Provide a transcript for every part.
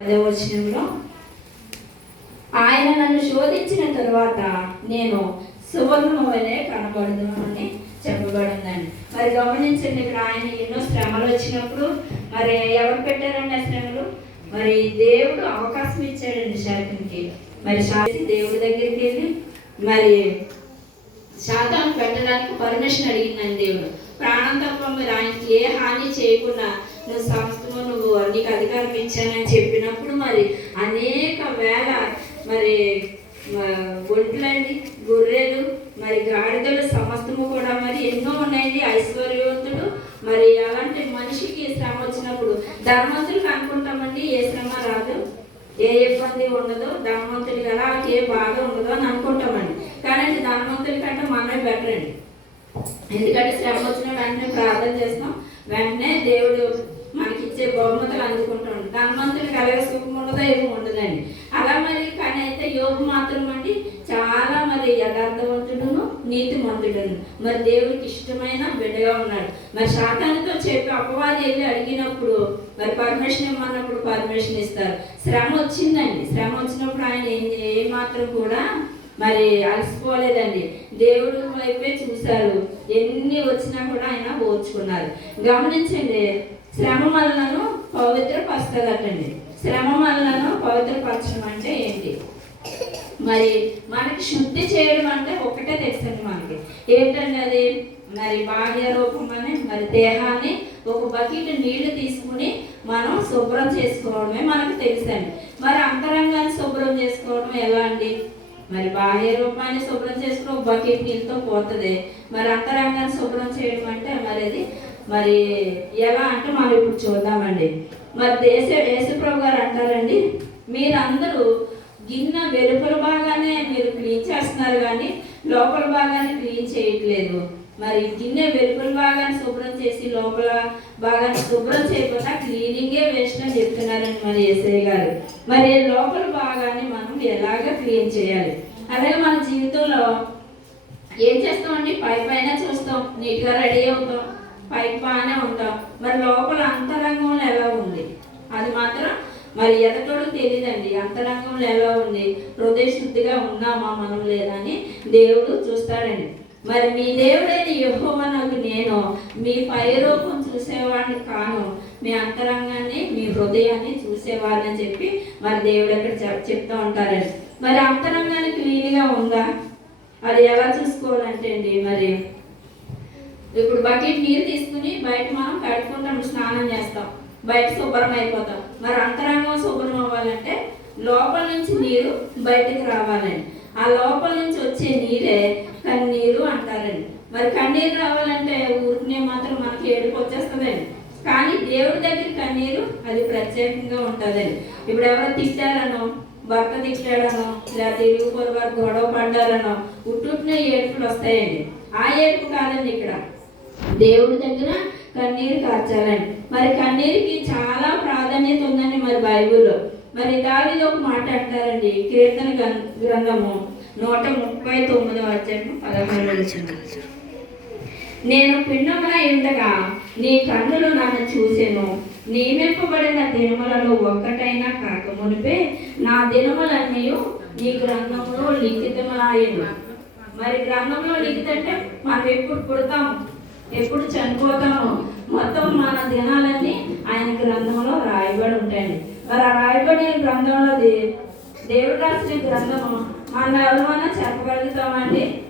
పదవచనంలో ఆయన నన్ను శోధించిన తరువాత నేను సువర్ణ కనబడదు అని చెప్పబడిందండి మరి గమనించండి ఇక్కడ ఆయన ఎన్నో శ్రమలు వచ్చినప్పుడు మరి ఎవరు పెట్టారండి ఆ శ్రమలు? మరి దేవుడు అవకాశం ఇచ్చాడండి శాతంకి. మరి శాతం దేవుడి దగ్గరికి వెళ్ళి మరి శాతం పెట్టడానికి పర్మిషన్ అడిగిందండి దేవుడు. ప్రాణం మీరు ఆయనకి ఏ హాని చేయకుండా నువ్వు సంస్థలో నువ్వు నీకు అధికారం ఇచ్చానని చెప్పినప్పుడు మరి అనేక వేల మరి ఒంట్లండి గొర్రెలు మరి గాడిదలు సమస్తము కూడా మరి ఎన్నో ఉన్నాయండి ఐశ్వర్యవంతుడు. మరి అలాంటి మనిషికి శ్రమ వచ్చినప్పుడు ధనవంతులకు అనుకుంటామండి ఏ శ్రమ రాదు. ఏ ఇబ్బంది ఉండదు ధనవంతుడి అలా ఏ బాధ ఉండదు అని అనుకుంటామండి. కానీ అది కంటే మనమే బెటర్ అండి. ఎందుకంటే శ్రమ వచ్చిన వెంటనే ప్రార్థన చేస్తాం. వెంటనే దేవుడు ఇచ్చే బహుమతులు అందుకుంటూ ధనవంతుడికి అలాగే సుఖం ఉండదు ఏమి ఉండదండి. అలా మరి కానీ అయితే యోగు మాత్రం అండి చాలా మరి యథార్థవంతుడును నీతిమంతుడును. మరి దేవుడికి ఇష్టమైన బిడ్డగా ఉన్నాడు. మరి శాతానితో చెప్పి అపవాది వెళ్ళి అడిగినప్పుడు మరి పర్మిషన్ ఇమ్మన్నప్పుడు పర్మిషన్ ఇస్తారు. శ్రమ వచ్చిందండి. శ్రమ వచ్చినప్పుడు ఆయన ఏం ఏమాత్రం కూడా మరి అలసిపోలేదండి. దేవుడు వైపే చూశారు. ఎన్ని వచ్చినా కూడా ఆయన ఓర్చుకున్నారు. గమనించండి శ్రమ వలనను పవిత్రపరుస్తుందటండి. శ్రమ వలనను పవిత్రపరచడం అంటే ఏంటి? మరి మనకి శుద్ధి చేయడం అంటే ఒకటే తెలుసండి మనకి. ఏంటండి అది? మరి బాహ్య రూపం అని మరి దేహాన్ని ఒక బకెట్ నీళ్ళు తీసుకుని మనం శుభ్రం చేసుకోవడమే మనకు తెలుసండి. మరి అంతరంగాన్ని శుభ్రం చేసుకోవడం ఎలా అండి? మరి బాహ్య రూపాన్ని శుభ్రం చేసుకుని ఒక బకెట్ నీళ్ళతో పోతుంది. మరి అంతరంగాన్ని శుభ్రం చేయడం అంటే మరి అది మరి ఎలా అంటే మనం ఇప్పుడు చూద్దామండి. మరి దేశ యేసుప్రభు గారు అంటారండి మీరందరూ గిన్నె వెలుపల బాగానే మీరు క్లీన్ చేస్తున్నారు కానీ లోపల భాగాన్ని క్లీన్ చేయట్లేదు. మరి గిన్నె వెలుపల భాగాన్ని శుభ్రం చేసి లోపల భాగాన్ని శుభ్రం చేయకుండా క్లీనింగే వేస్ట్ అని చెప్తున్నారండి మరి ఎస్ఐ గారు. మరి లోపల భాగాన్ని మనం ఎలాగ క్లీన్ చేయాలి? అలాగే మన జీవితంలో ఏం చేస్తామండి? పై పైన చూస్తాం. నీట్గా రెడీ అవుతాం. పైకి బాగానే ఉంటాం మరి లోపల అంతరంగంలో ఎలా ఉంది? అది మాత్రం మరి ఎదటోడు తెలియదండి అంతరంగంలో ఎలా ఉంది? హృదయ శుద్ధిగా ఉన్నామా మనం లేదని దేవుడు చూస్తాడండి. మరి మీ దేవుడైన యెహోవానకు నేను మీ పై రూపం చూసేవాడిని కాను. మీ అంతరంగాన్ని మీ హృదయాన్ని చూసేవాడిని అని చెప్పి మరి దేవుడు అక్కడ చెప్తూ ఉంటారండి మరి అంతరంగానికి క్లీన్గా ఉందా? అది ఎలా చూసుకోవాలంటే అండి మరి ఇప్పుడు బకెట్ నీరు తీసుకుని బయట మనం కడుక్కుంటాం స్నానం చేస్తాం. బయట శుభ్రం అయిపోతాం. మరి అంతరంగం శుభ్రం అవ్వాలంటే లోపల నుంచి నీరు బయటకు రావాలండి. ఆ లోపల నుంచి వచ్చే నీరే కన్నీరు అంటారండి. మరి కన్నీరు రావాలంటే ఊరికనే మాత్రం మనకి ఏడుపు వచ్చేస్తుందండి. కానీ దేవుడి దగ్గర కన్నీరు అది ప్రత్యేకంగా ఉంటుందండి. ఇప్పుడు ఎవరో తిట్టారనో భర్త తిట్టాడనో లేకపోతే ఇరుగు పొరుగు గొడవ పడ్డారనో ఉట్టునే ఏడుపులు వస్తాయండి. ఆ ఏడుపు కాదండి ఇక్కడ. దేవుడి దగ్గర కన్నీరు కార్చాలని. మరి కన్నీరుకి చాలా ప్రాధాన్యత ఉందండి మరి బైబిల్లో. మరి దావిది ఒక మాట అంటారండి కీర్తన గ్రం- గ్రంథము నూట ముప్పై తొమ్మిది అధ్యాయం పదహారు నేను పిండమున ఉండగా నీ కన్నులు నన్ను చూసెను. నియమింపబడిన దినములలో ఒక్కటైనా కాక మునిపే నా దినములన్నీ నీ గ్రంథంలో లిఖితములాయను మరి గ్రంథంలో లిఖితంటే మనం ఎప్పుడు పుడతాము. ఎప్పుడు చనిపోతామో. మొత్తం మన దినాలన్నీ ఆయన గ్రంథంలో రాయబడి ఉంటాయండి. మరి ఆ రాయబడిన గ్రంథంలో దేవుడు రాసిన గ్రంథము మనం ఎవరైనా చెప్పగలుగుతామండి?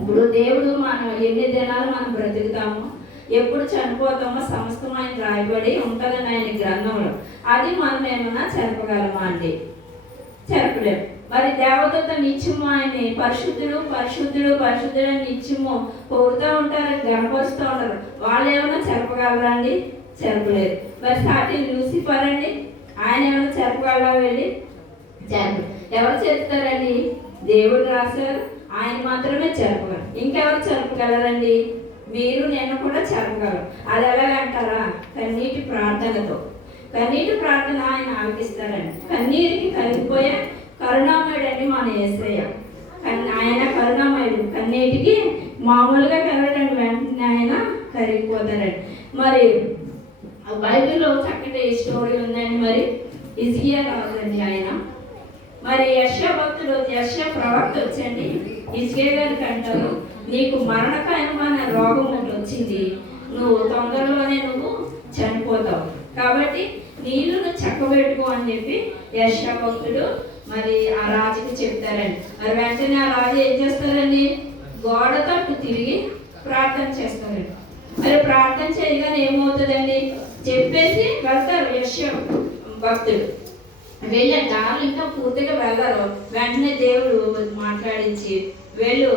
ఇప్పుడు దేవుడు మనం ఎన్ని దినాలు మనం బ్రతుకుతాము ఎప్పుడు చనిపోతామో సమస్తం ఆయన రాయబడి ఉంటుందని ఆయన గ్రంథంలో. అది మనం ఏమైనా చెప్పగలమా అండి? చెప్పలేము. మరి దేవదత్త నిత్యము ఆయన్ని పరిశుద్ధుడు పరిశుద్ధుడు పరిశుద్ధుడు అని నిత్యము కోరుతూ ఉంటారు గణపరుస్తూ ఉంటారు. వాళ్ళు ఏమైనా చెప్పగలరా అండి? చెప్పలేదు. మరి సాటి లూసిఫర్ అండి? ఆయన ఏమైనా చెప్పగలరా వెళ్ళి? చెప్ప ఎవరు చెప్తారండి? దేవుడు రాశారు. ఆయన మాత్రమే చెప్పగలరు. ఇంకెవరు చెప్పగలరండి? మీరు నేను కూడా చెప్పగలరు అది ఎలాగంటారా? కన్నీటి ప్రార్థనతో. కన్నీటి ప్రార్థన ఆయన ఆలకిస్తారండి. కన్నీటికి కలిగిపోయే కరుణామయుడు అని మన ఏసయ్య. ఆయన కరుణామయుడు. కన్నీటికి మామూలుగా కలగడండి వెంటనే ఆయన కరిగిపోతారండి మరి ఆ బైబిల్లో చక్కటి స్టోరీ ఉందండి మరి. ఇజియా రాజండి ఆయన. మరి యశ భక్తుడు యశ ప్రవక్త వచ్చండి. ఇజ్గే గారికి అంటారు నీకు మరణకరమైన రోగం ఒకటి వచ్చింది. నువ్వు తొందరలోనే నువ్వు చనిపోతావు. కాబట్టి నీళ్ళను చక్కబెట్టుకో అని చెప్పి యశ భక్తుడు మరి ఆ రాజుకి చెప్తారండి. మరి వెంటనే ఆ రాజు ఏం చేస్తారండి? గోడ తట్టు తిరిగి ప్రార్థన చేస్తారండి. మరి ప్రార్థన చేయగానే ఏమవుతుందండి? చెప్పేసి వెళ్తారు విషయం భక్తుడు వెళ్ళే దారులు ఇంకా పూర్తిగా వెళ్ళరు. వెంటనే దేవుడు మాట్లాడించి వెళ్ళు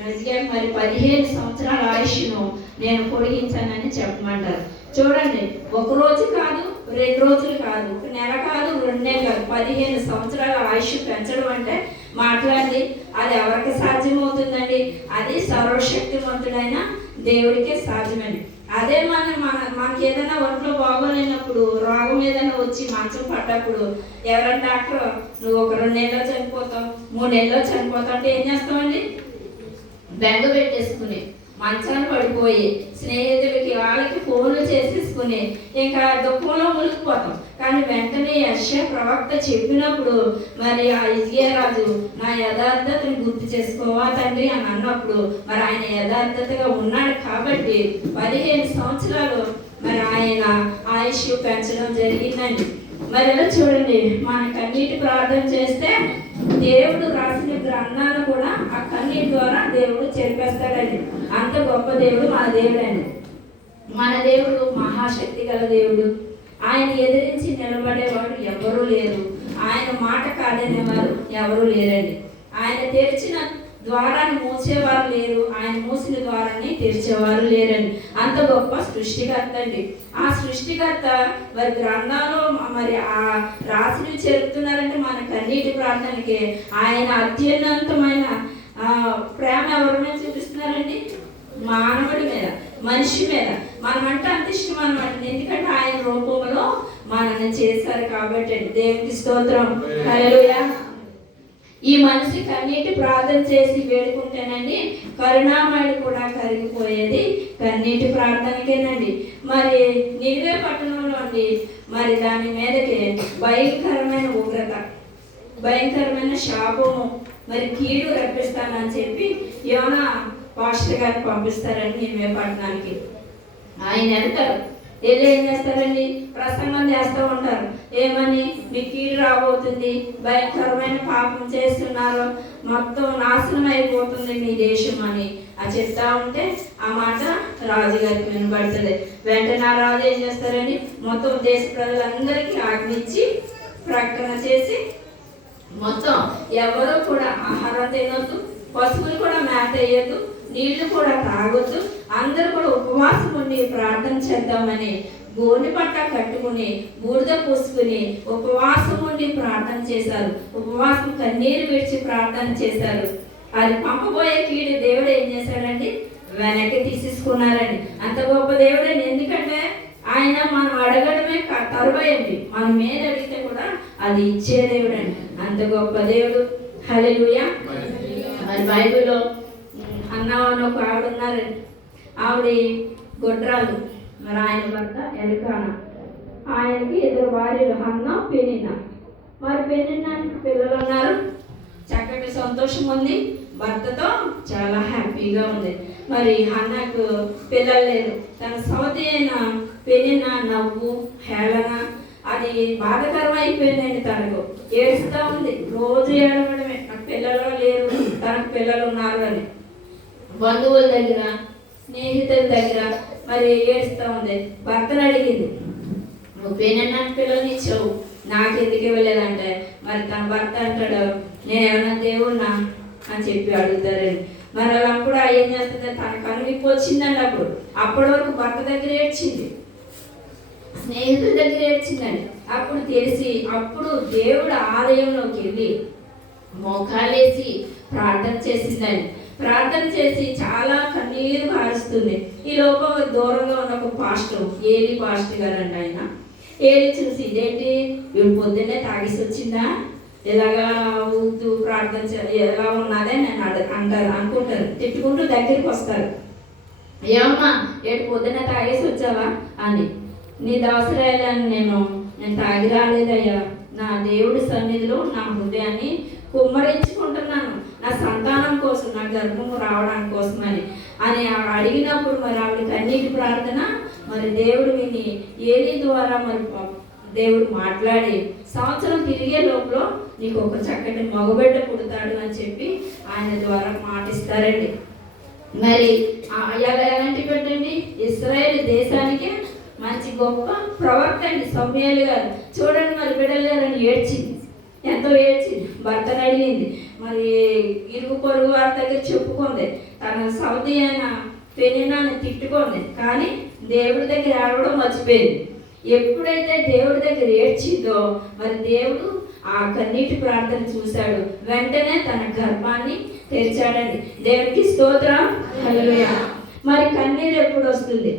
రజగా మరి పదిహేను సంవత్సరాల ఆయుష్ను నేను పొడిగించానని చెప్పమంటారు. చూడండి ఒక రోజు కాదు రెండు రోజులు కాదు ఒక నెల కాదు రెండే కాదు పదిహేను సంవత్సరాల ఆయుష్ పెంచడం అంటే మాట్లాడి అది ఎవరికి సాధ్యమవుతుందండి? అది సర్వశక్తివంతుడైన దేవుడికే సాధ్యమండి. అదే మన మన మనకి ఏదైనా ఒంట్లో బాగోలేనప్పుడు రోగం ఏదైనా వచ్చి మంచం పడ్డప్పుడు ఎవరైనా డాక్టర్ నువ్వు ఒక రెండు నెలలో చనిపోతావు మూడు నెలలో చనిపోతావు అంటే ఏం చేస్తామండి? బెంగ పెట్టేసుకుని మంచం పడిపోయి స్నేహితులకి వాళ్ళకి ఫోన్లు చేసేసుకుని ఇంకా దుఃఖంలో మునిగిపోతాం కానీ వెంటనే యశ ప్రవక్త చెప్పినప్పుడు మరి ఆ రాజు నా యథార్థతను గుర్తు చేసుకోవా తండ్రి? అని అన్నప్పుడు మరి ఆయన యథార్థతగా ఉన్నాడు కాబట్టి పదిహేను సంవత్సరాలు మరి ఆయన ఆయుష్ పెంచడం జరిగిందండి. మరి ఎలా చూడండి మన కన్నీటి ప్రార్థన చేస్తే దేవుడు రాసిన గ్రంథాలు కూడా ఆ కన్నీటి ద్వారా దేవుడు చేర్పేస్తాడండి. అంత గొప్ప దేవుడు మన దేవుడండి. మన దేవుడు మహాశక్తి గల దేవుడు. ఆయన ఎదిరించి నిలబడేవాడు ఎవరూ లేరు. ఆయన మాట కాదనేవారు ఎవరూ లేరండి. ఆయన తెరిచిన ద్వారాన్ని మూసేవారు లేరు. ఆయన మూసిన ద్వారాన్ని తెరిచేవారు లేరండి అంత గొప్ప సృష్టికర్త అండి. ఆ సృష్టికర్త మరి గ్రంథాలు మరి ఆ రాశిని చెప్తున్నారంటే మన కన్నీటి ప్రార్థనకి ఆయన అత్యున్నతమైన ప్రేమ ఎవరి మీద చూపిస్తున్నారండి? మానవుడి మీద మనిషి మీద. మనమంటే అంత ఇష్టం అనమాట ఎందుకంటే ఆయన రూపంలో మనల్ని చేశారు కాబట్టి దేవునికి స్తోత్రం. హల్లెలూయా. ఈ మనిషి కన్నీటి ప్రార్థన చేసి వేడుకుంటేనండి కరుణామయుడు కూడా కరిగిపోయేది. కన్నీటి ప్రార్థనకేనండి. మరి నిలువే పట్టణంలో అండి. మరి దాని మీదకి భయంకరమైన ఉగ్రత భయంకరమైన శాపము మరి కీడు రప్పిస్తానని చెప్పి యోనా పాస్టర్ గారు పంపిస్తారని నిలువే పట్టణానికి. ఆయన వెళ్తారు. వెళ్ళి ఏం చేస్తారండి? ప్రసంగం చేస్తూ ఉంటారు. ఏమని? మీ కీడు రాబోతుంది. భయంకరమైన పాపం చేస్తున్నారు. మొత్తం నాశనం అయిపోతుంది మీ దేశం అని. అది చెప్తా ఉంటే ఆ మాట రాజుగారికి వినబడుతుంది వెంటనే ఆ రాజు ఏం చేస్తారని మొత్తం దేశ ప్రజలందరికీ ఆజ్ఞించి ప్రకటన చేసి మొత్తం ఎవరు కూడా ఆహారం తినొద్దు పశువులు కూడా మేత వేయద్దు నీళ్ళు కూడా తాగొద్దు అందరూ కూడా ఉపవాసం ఉండి ప్రార్థన చేద్దామని గోని పట్ట కట్టుకుని బూడిద పూసుకుని ఉపవాసం ఉండి ప్రార్థన చేశారు. ఉపవాసం కన్నీరు విడిచి ప్రార్థన చేశారు. అది పంపబోయే కీడు దేవుడు ఏం చేశాడండి? వెనక్కి తీసేసుకున్నారండి. అంత గొప్ప దేవుడండి ఎందుకంటే ఆయన మనం అడగడమే తరువాయండి. మనం మీద అడిగితే కూడా అది ఇచ్చే దేవుడండి అంత గొప్ప దేవుడు. హలెలుయ మరి బైబిల్లో అన్న అని ఒక ఆవిడ ఉన్నారండి. ఆవిడ గొడ్రాలు మరి ఆయన భర్త ఎలుకాన. ఆయనకి ఇద్దరు భార్యలు హన్న పెనిన మరి పెనిన్నానికి పిల్లలు ఉన్నారు. చక్కటి సంతోషం ఉంది. భర్తతో చాలా హ్యాపీగా ఉంది. మరి హన్నకు పిల్లలు లేరు. తన సవతి అయిన పెనిన నవ్వు హేళన అది బాధకరం అయిపోయిందండి తనకు. ఏడుస్తూ ఉంది. రోజు ఏడవడమే. నాకు పిల్లలు లేరు. తనకు పిల్లలు ఉన్నారు అని. బంధువుల దగ్గర స్నేహితుల దగ్గర మరి ఏడుస్తూ ఉంది భర్తను అడిగింది నువ్వేనన్నా పిల్లల్ని ఇచ్చావు నాకు ఎందుకు ఇవ్వలేదంటే మరి తన భర్త అంటాడు నేను ఏమన్నా దేవుణ్ణా? అని చెప్పి అడుగుతారని. మరి అలా అప్పుడు ఏం చేస్తుంది తన కనువిప్పు వచ్చిందండి అప్పుడు. అప్పటి వరకు భర్త దగ్గర ఏడ్చింది. స్నేహితుల దగ్గర ఏడ్చిందండి. అప్పుడు తెలిసి అప్పుడు దేవుడు ఆలయంలోకి వెళ్ళి మోకాలేసి ప్రార్థన చేసిందండి. ప్రార్థన చేసి చాలా కన్నీరు కారుస్తుంది. ఈ లోపం దూరంగా ఉన్న ఒక పాస్టర్ ఏలి పాస్టర్ గారు అండి ఆయన. ఏలి చూసి ఇదేంటి? వీడు పొద్దున్నే తాగేసి వచ్చిందా? ఇలాగా ఊదు ప్రార్థన ఎలా ఉన్నదే? నేను అడ అంటారు అనుకుంటారు. తిట్టుకుంటూ దగ్గరికి వస్తారు. ఏమమ్మా ఏడు పొద్దున్న తాగేసి వచ్చావా? అని నీ దవసరాయలని నేను నేను తాగి రాలేదయ్యా. నా దేవుడి సన్నిధిలో నా హృదయాన్ని కుమ్మరించుకుంటున్నాను. నా సంతానం కోసం నా గర్భము రావడానికి కోసమని అని. ఆవిడ అడిగినప్పుడు మరి ఆవిడ కన్నీటి ప్రార్థన మరి దేవుడు విని ఏలి ద్వారా మరి దేవుడు మాట్లాడి సంవత్సరం తిరిగే లోపల నీకు ఒక చక్కటి మగబిడ్డ పుడతాడు అని చెప్పి ఆయన ద్వారా మాటిస్తారండి. మరి ఎలా ఎలాంటి పెట్టండి ఇస్రాయేల్ దేశానికి మంచి గొప్ప ప్రవర్త అండి సౌమ్యాలు గారు. చూడండి మరి బిడ్డలేరని ఏడ్చింది. ఎంతో ఏడ్చింది. భర్తను అడిగింది. మరి ఇరుగు పొరుగు వారి దగ్గర చెప్పుకుంది. తన సౌదీ అయిన పెనినాన్ని తిట్టుకుంది. కానీ దేవుడి దగ్గర ఆడవడం మర్చిపోయింది. ఎప్పుడైతే దేవుడి దగ్గర ఏడ్చిందో మరి దేవుడు ఆ కన్నీటి ప్రార్థన చూశాడు. వెంటనే తన గర్భాన్ని తెరిచాడండి దేవునికి స్తోత్రం. మరి కన్నీరు ఎప్పుడు వస్తుంది?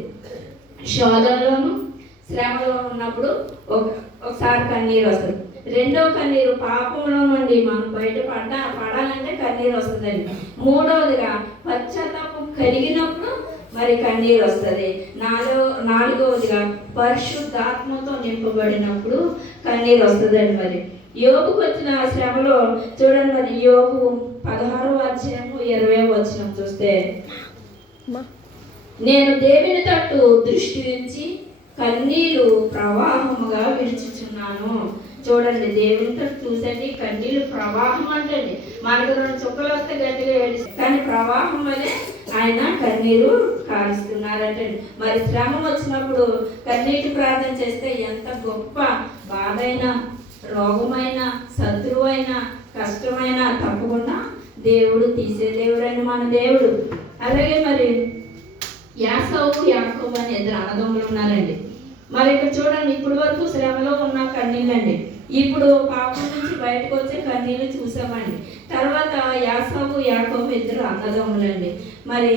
శోధనలోను శ్రమలో ఉన్నప్పుడు ఒక ఒకసారి కన్నీరు వస్తుంది. రెండో కన్నీరు పాపంలో నుండి మనం బయట పడాలంటే కన్నీరు వస్తుందండి. మూడవదిగా పశ్చాత్తాపం కలిగినప్పుడు మరి కన్నీరు వస్తుంది. నాలుగో నాలుగవదిగా పరిశుద్ధాత్మతో నింపబడినప్పుడు కన్నీరు వస్తుందండి మరి. యోగుకు వచ్చిన ఆ శ్రమలో చూడండి మరి యోగు పదహారు అధ్యాయము ఇరవై వచ్చిన చూస్తే నేను దేవుని తట్టు దృష్టి ఉంచి కన్నీరు ప్రవాహముగా విడుచుచున్నాను. చూడండి దేవుని చూసండి కన్నీరు ప్రవాహం అంటండి. మనకు రెండు చుక్కలు వస్తే గట్టిగా ఏడిస్తే కానీ ప్రవాహం వలె ఆయన కన్నీరు కారుస్తున్నారంటండి. మరి శ్రమ వచ్చినప్పుడు కన్నీటి ప్రార్థన చేస్తే ఎంత గొప్ప బాధైన రోగమైన శత్రువైన కష్టమైన తప్పకుండా దేవుడు తీసే దేవుడని మన దేవుడు. అలాగే మరి యాసవు యాకవు అని ఇద్దరు అన్నదమ్ములు ఉన్నారండి. మరి ఇక్కడ చూడండి ఇప్పటి వరకు శ్రమలో ఉన్న కన్నీళ్ళండి. ఇప్పుడు పాపం నుంచి బయటకు వచ్చే కన్నీళ్ళు చూసామండి. తర్వాత యాసాబు యాకోబు ఇద్దరు అన్నదమ్ములండి. మరి